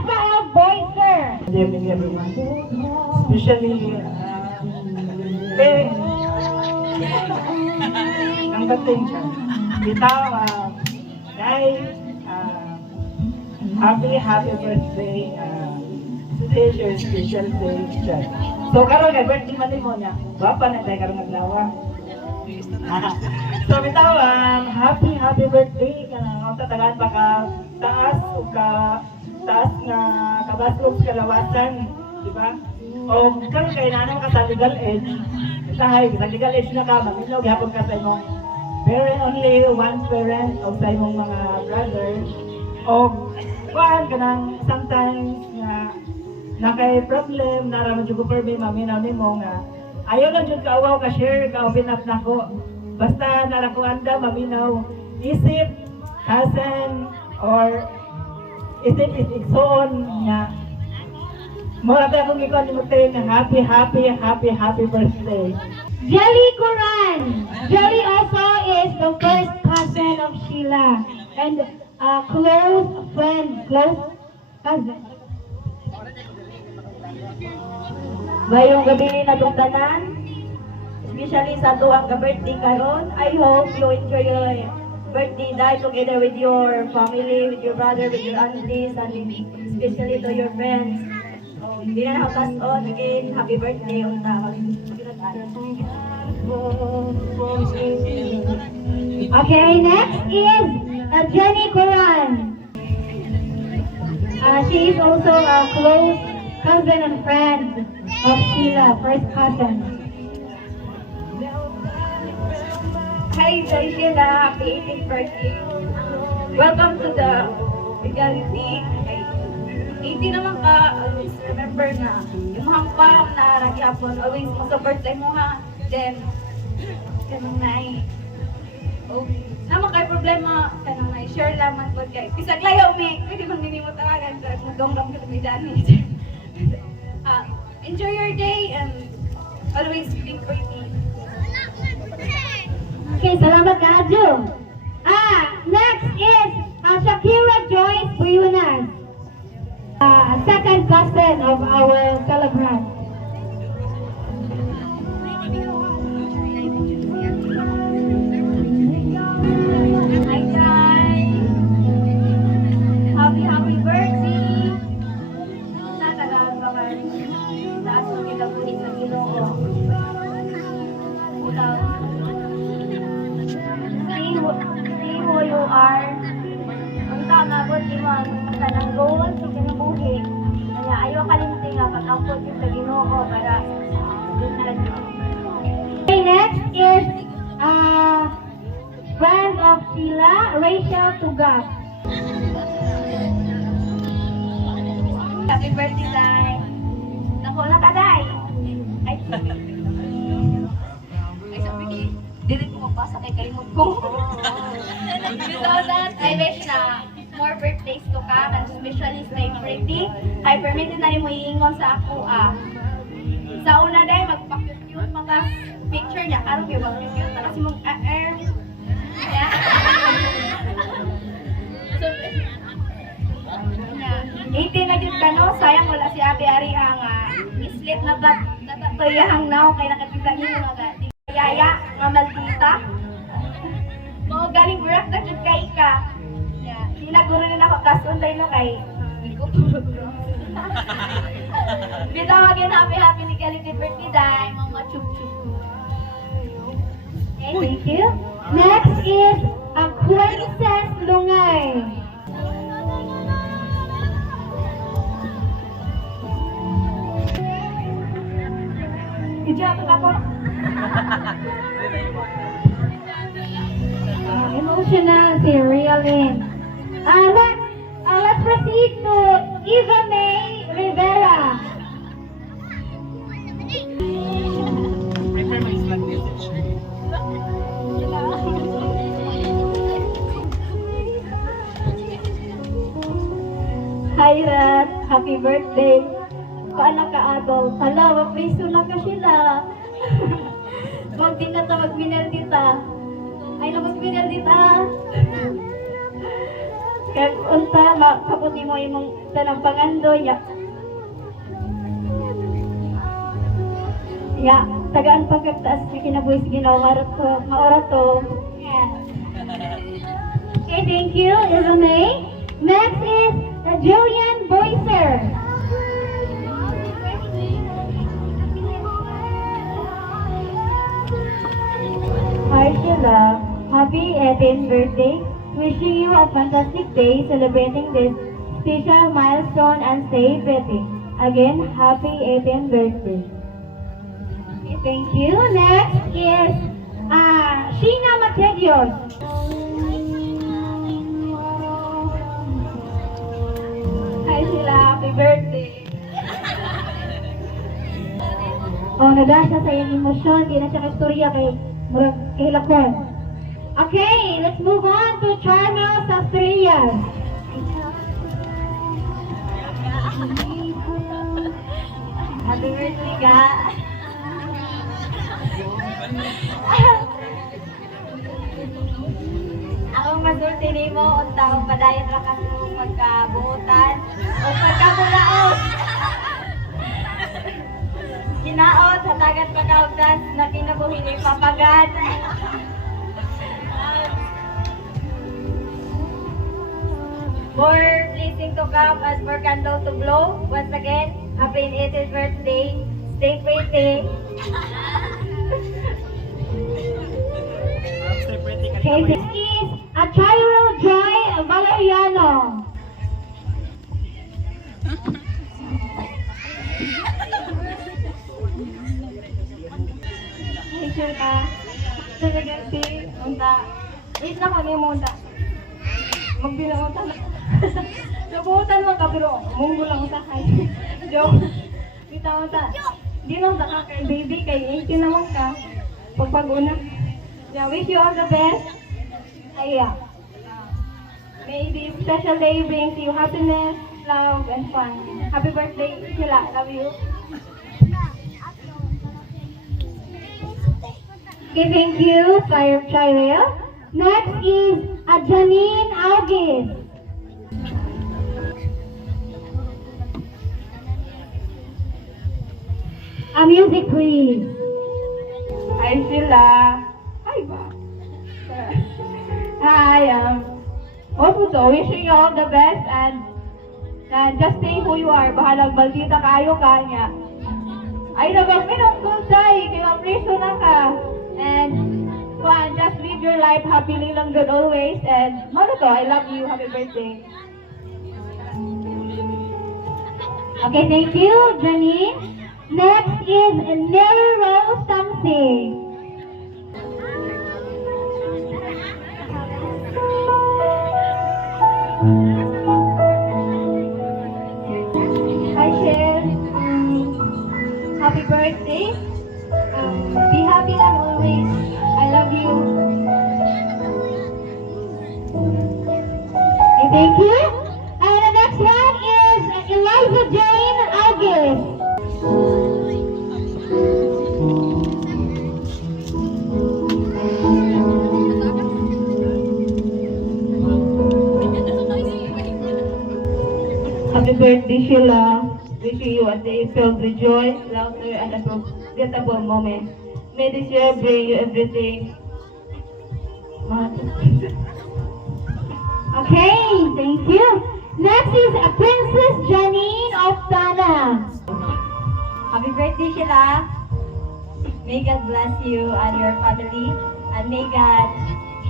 Rafael Boycer. Good evening, everyone. Especially, ang bating siya. Bitaw, guys, happy birthday. Today is your special day, siya. So, karon kay birthday man mo niya. Bapa na tayo karon naglawa. So, bitaw, happy birthday. Kanang tatagan pa ka taas o ka taas nga kabaslog sa kalawasan, di ba? O karon kay nanay ka sa legal age. Tahay, sa legal age na ka, maminaw gihapon ka sa imong parent, only one parent o sa imong mga brothers. O kuhaan ka nang sometimes nga nakay problem, naraman dyan ko permi, maminaw ni mo nga ayaw lang dyan ka ka share, ka open up na ko. Basta narakuan daw, maminaw, isip, cousin, or isip igsoon nga mura ba akong ikaw ni Mutay na happy birthday. Jelly Coran. Jelly also is the first cousin of Sheila and a close friend, close cousin. Ngayong gabi na itong tanan, especially sa tuwang ka-birthday karon, I hope you enjoy your birthday day together with your family, with your brother, with your aunties, and especially to your friends. So, hindi na pass on again. Happy birthday, unta. Okay, next is Jenny Coran. She is also a close cousin and friend of Sheila, first cousin. Hi, Sheila. Happy 18th birthday. Welcome to the reality. 18 naman ka, always remember na yung hangpang na ragyapon, always mag-support sa mo ha. Then, kanang na oh, naman kayo problema, kanang na share lamang po kayo. Pisag layaw mi, pwede mang hindi mo tawagan sa magdongram ka may dani. Enjoy your day and always think for me. Okay, salamat ka, Adjo. Next is Shakira Joyce Buyunas, second cousin of our celebrant. Hi guys! Happy birthday! Natagaan ba kayo? Taas mo kinabuhin sa Ginoo. See who you are. Ang tanabot iman sa nang goal sa kinabuhi. Kaya ayaw kalimti nga pag-upload yung sa Ginoo para dun na rin. Okay, next is friend of Sheila, Rachel Tugap. Happy birthday, Day! Naku, nakaday! Ay, sabi ni, dili ko magpasa kay kalimot ko. Before that, I wish na more birthdays to come, and especially stay pretty. Kay permitted na rin mo iingon sa ako, Sa una, Day, magpa-cute mga picture niya. Karoon kayo mag-cute na kasi mong yeah. So, 18 na dito ka, no? Sayang wala si Ate Ari ang islit na tatuyahang now kay nakakita niyo mga yaya, mga maldita. Mga galing burak na dyan kay ka. Hinaguro rin ako, tas online no kay bitawagin happy ni Kelly birthday day, mga chup-chup. Okay, thank you. Next is Princess Lungay. Ija ako. Emotional si Realin. Next, let's proceed to Eva May Rivera. Prepare my Slack message. Hi Rat, happy birthday. Paano ka adult? Hala, mapriso na ka sila. Huwag din na mag-binel dita. Ay na mag-binel dita. Kaya unta, makaputi mo imong tanang pangandoy. Ya, tagaan pa kag taas nga kinabuhi sa Ginoo maorat to. Yeah. Okay, thank you, Ilva May. Next is Jillian Boyser. Hi Sheila, happy 18th birthday. Wishing you a fantastic day celebrating this special milestone and stay pretty. Again, happy 18th birthday. Okay, thank you. Next is Sheena Matedios. Hi sila, happy birthday. Oh, nadasya sa iyong emosyon, di na siya kastorya kay murag kahilakon. Okay, let's move on to Charmel Sastrias. Happy birthday, ga. Akong masulti nimo unta og padayon ra ka magkabuotan o pagkamulaot. Kinaot hatagan pagkaugdas na kinabuhi ni papagat. More blessing to come as more candle to blow. Once again, happy 18th birthday. Stay pretty. Okay, this is Achairo Joy Valeriano. Picture ka. Talaga si unta. Wait na kami mo unta. Magbilangutan na. Nabuhutan mo ka pero munggo lang unta kay. Joke. Kita unta. Di lang ka kay baby kay 18 naman ka. Pagpaguna. Yeah, wish you all the best. Yeah. May this special day brings you happiness, love, and fun. Happy birthday, Sheila. Love you. Okay, thank you, Fire Chirel. Next is Janine August. A music, please. Hi, Sheila. Hi, ba? Hi, also wishing you all the best and just stay who you are. Bahalag baldita kayo kanya. Ay, nagagminong kultay. Kaya preso na ka. And, just live your life happily lang good always. And, ano to, I love you. Happy birthday. Okay, thank you, Janine. Next is Nelly Rose Samsing. Hi, Cher. Happy birthday. Be happy and always. I love you. Okay, thank you. And the next one is Eliza Jane August. Happy birthday, Sheila. Wishing you a day filled with joy, laughter, and unforgettable moments. May this year bring you everything. Okay, thank you. Next is Princess Janine of Tana. Happy birthday, Sheila. May God bless you and your family. And may God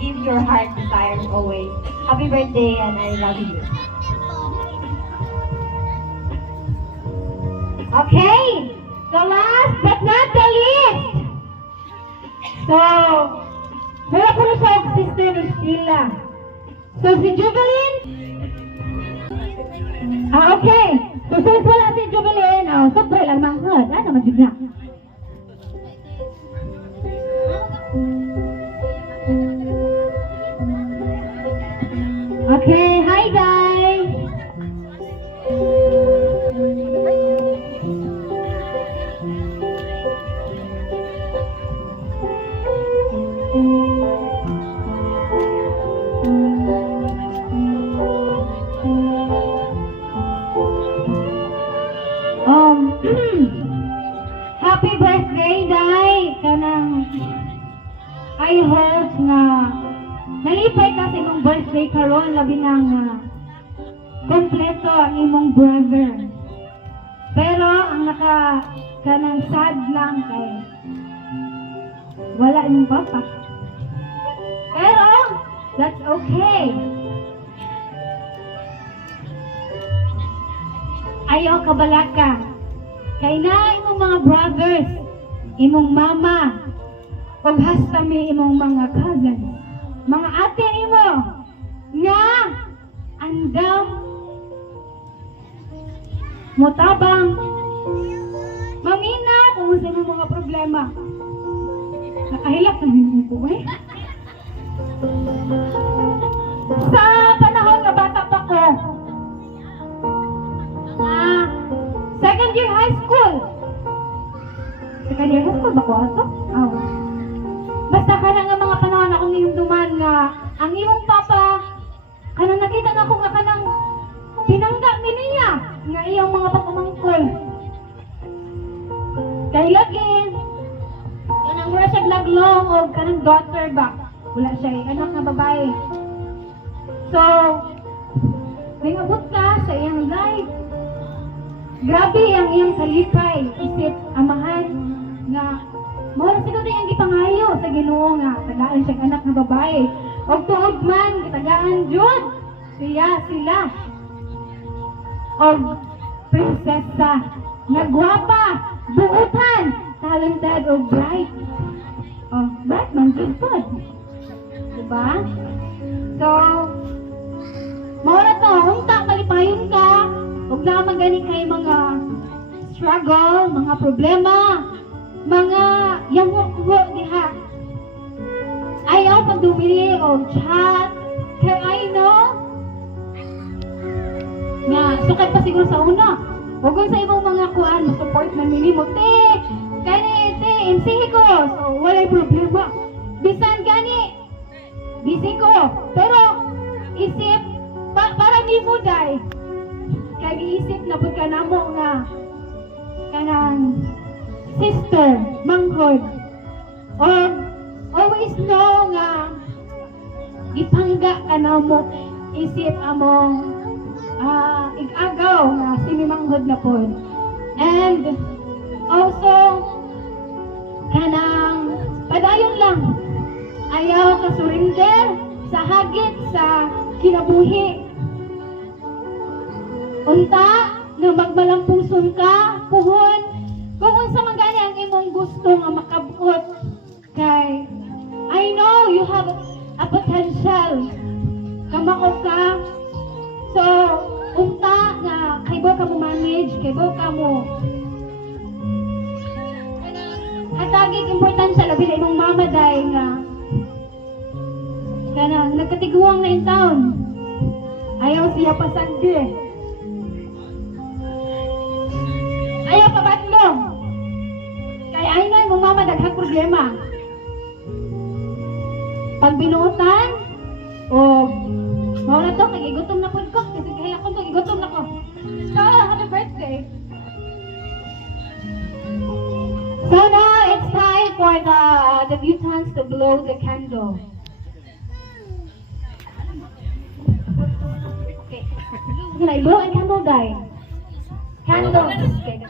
give your heart desires always. Happy birthday and I love you. Okay, the last but not the least. So, wala ko na sa sister ni Sheila. So, si Jubilin. Okay. So, since wala si Jubilin, sobre lang mahal. Ano naman Jubla? Okay, hi guys. Happy birthday, Day! Kanang I hope nga nalipay ka sa imong birthday karon labi na nga kompleto ang imong brother. Pero ang kanang sad lang kay wala imong papa. Pero that's okay. Ayaw kabala ka. Kay na imong mga brothers, imong mama, ug hasta mi imong mga cousins, mga ate nimo nga andam mutabang mamina kung sa imong mga problema. Nakahilak na minum ko eh. Sa panahon nga bata pa ko, second year high school. Second year high school ba ko ato? Oh. Basta ka na nga mga panahon akong iyong duman nga ang iyong papa kanang nakita na ako nga kanang pinangga mi niya nga iyong mga pagkumangkol. Kay lagi kanang mura siya laglong o kanang daughter ba? Wala siya anak nga babae. So, nangabot ka sa iyang life. Grabe ang iyang kalipay, isip, amahan, nga, mawala siguro yung gipangayo sa Ginoo nga, tagaan siyang anak na babae. O tuod man, kitagaan Diyos, sila. O prinsesa, nga gwapa, buutan, talented o bright. O, bright man, good food. Diba? So, mawala to, unta, malipayon ka, huwag na magani kay mga struggle, mga problema, mga yango-go diha. Ayaw pagdumili o chat, kay I know, nga, sukat pa siguro sa una. Huwag sa ibang mga kuan, support man mo, te, MC ko, so walay problema. Bisan gani, busy ko, pero isip, para di mo day, kaya giisip na pud ka namo nga kanang sister, manghod. Or always know nga ipangga ka namo isip among igagaw nga sinimanghod na pod. And also kanang padayon lang ayaw ka surrender sa hagit sa kinabuhi. Unta, na magmalampuson ka, puhon, kung unsa man gani ang imong gusto nga makabot. Kay, I know you have a potential. Kamao ka. So, unta nga, kaybo ka mo manage, kaybo ka mo. Katagig importansya, labi na imong mama dahil nga, kanang nagkatiguang na in town. Ayaw siya pasagdi. Ayaw pabatlong. Kaya ay na mong mama daghang problema. Pag binuotan, o mawala to, kagigutom na po ko. Kasi kaya ako kagigutom na ko. So, happy birthday. So now, it's time for the debutants to blow the candle. Okay. Can I blow a candle, guy? Candle. Okay.